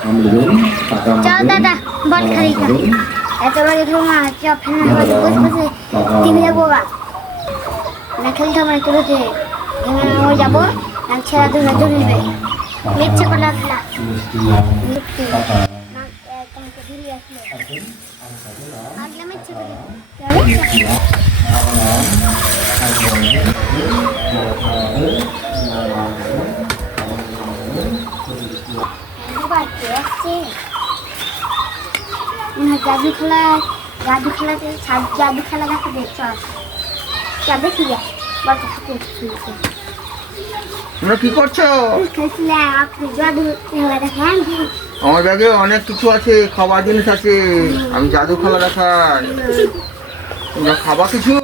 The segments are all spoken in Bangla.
चल दादा बॉल खरीद ऐसा लगे तो मैं क्या फिर बस टीवी लगोगा मैं खेलता मैं तो थे मैं हो जाबो मैं छेड़ा दूँ ना दूँ ले मिर्च को ना खिला मिर्ची ना कम के दूरी असले अगला मिर्च को जादू खेलाते जादू खेला जाके देखो क्या देखिए बहुत खूबसूरत তোমরা কি করছো? খেলছিলে আপনি জাদু খেলা দেখেন আমার ব্যাগে অনেক কিছু আছে, খাবার জিনিস আছে, আমি জাদু খেলা দেখাই। তোমরা খাবা কিছু?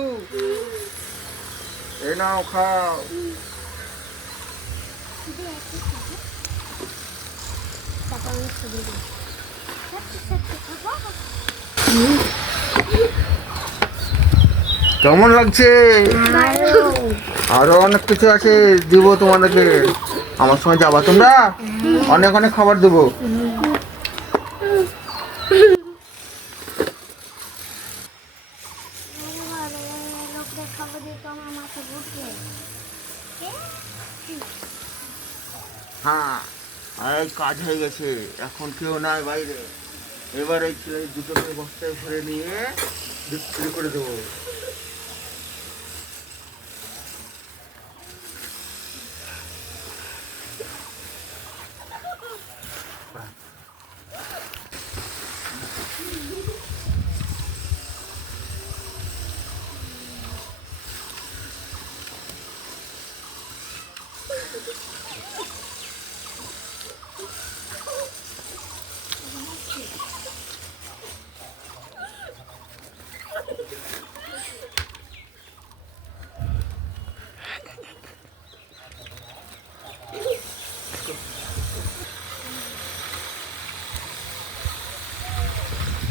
এই নাও খাও। কেমন লাগছে? আরো অনেক কিছু আছে, দিব তোমাদেরকে। আমার সঙ্গে যাবা তোমরা? অনেক অনেক খাবার দেবো। হ্যাঁ, এই কাজ হয়ে গেছে, এখন কেউ নাই বাইরে। এবার এই দুটোকে বস্তায় ভরে নিয়ে বিক্রি করে দেবো।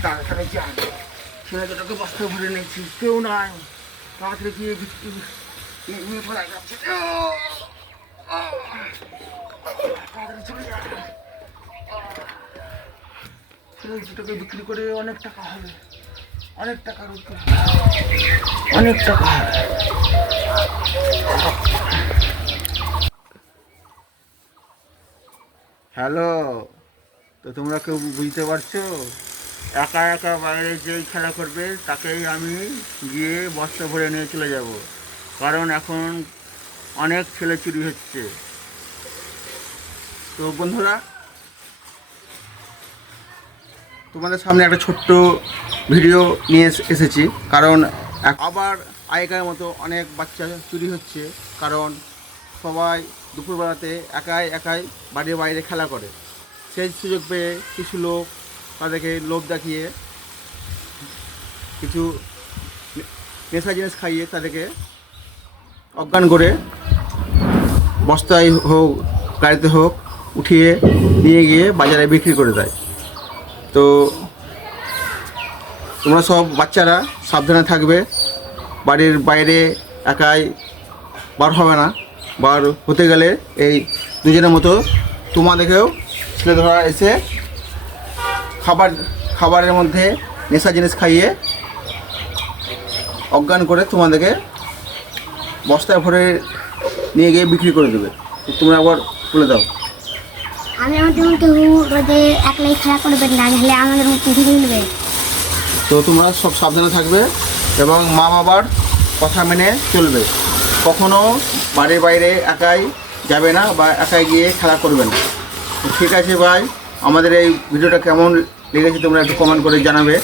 তাড়াতাড়ি যান, ছেলে দুটোকে বস্তায় ভরে নিয়েছি, কেউ নাই। তাড়াতাড়ি গিয়ে নিয়ে ফেলা যাচ্ছে। তাড়াতাড়ি চলে যান, ছেলে দুটোকে বিক্রি করে অনেক টাকা হবে, অনেক টাকা রোজগার, অনেক টাকা হবে। হ্যালো, তো তোমরা কেউ বুঝতে পারছো? একা একা বাইরে যেই খেলা করবে তাকেই আমি গিয়ে বস্তা ভরে নিয়ে চলে যাব, কারণ এখন অনেক ছেলে চুরি হচ্ছে। তো বন্ধুরা, তোমাদের সামনে একটা ছোট্ট ভিডিও নিয়ে এসেছি, কারণ আবার আগেকার মতো অনেক বাচ্চা চুরি হচ্ছে, কারণ সবাই দুপুরবেলাতে একাই একাই বাড়ির বাইরে খেলা করে। সেই সুযোগ পেয়ে কিছু লোক তাদেরকে লোভ দেখিয়ে কিছু নেশা জিনিস খাইয়ে তাদেরকে অজ্ঞান করে বস্তায় হোক গাড়িতে হোক উঠিয়ে নিয়ে গিয়ে বাজারে বিক্রি করে দেয়। তো তোমরা সব বাচ্চারা সাবধানে থাকবে, বাড়ির বাইরে একাই বার হবে না। বার হতে গেলে এই দুজনের মতো তোমাদেরকেও ছেলে ধরা এসে খাবারের মধ্যে নেশা জিনিস খাইয়ে অজ্ঞান করে তোমাদেরকে বস্তায় ভরে নিয়ে গিয়ে বিক্রি করে দেবে। তোমরা আবার বলে দাও। আমি আমাদের মতো রোদে একলাই খেলা করবে না, হলে আমাদের মতো ধরে নেবে। তো তোমরা সব সাবধানে থাকবে এবং মা বাবার কথা মেনে চলবে। কখনো বাড়ির বাইরে একাই যাবে না বা একাই গিয়ে খেলা করবে না। ঠিক আছে ভাই, আমাদের এই ভিডিওটা কেমন লেগেছে তোমরা একটু কমেন্ট করে জানাবে।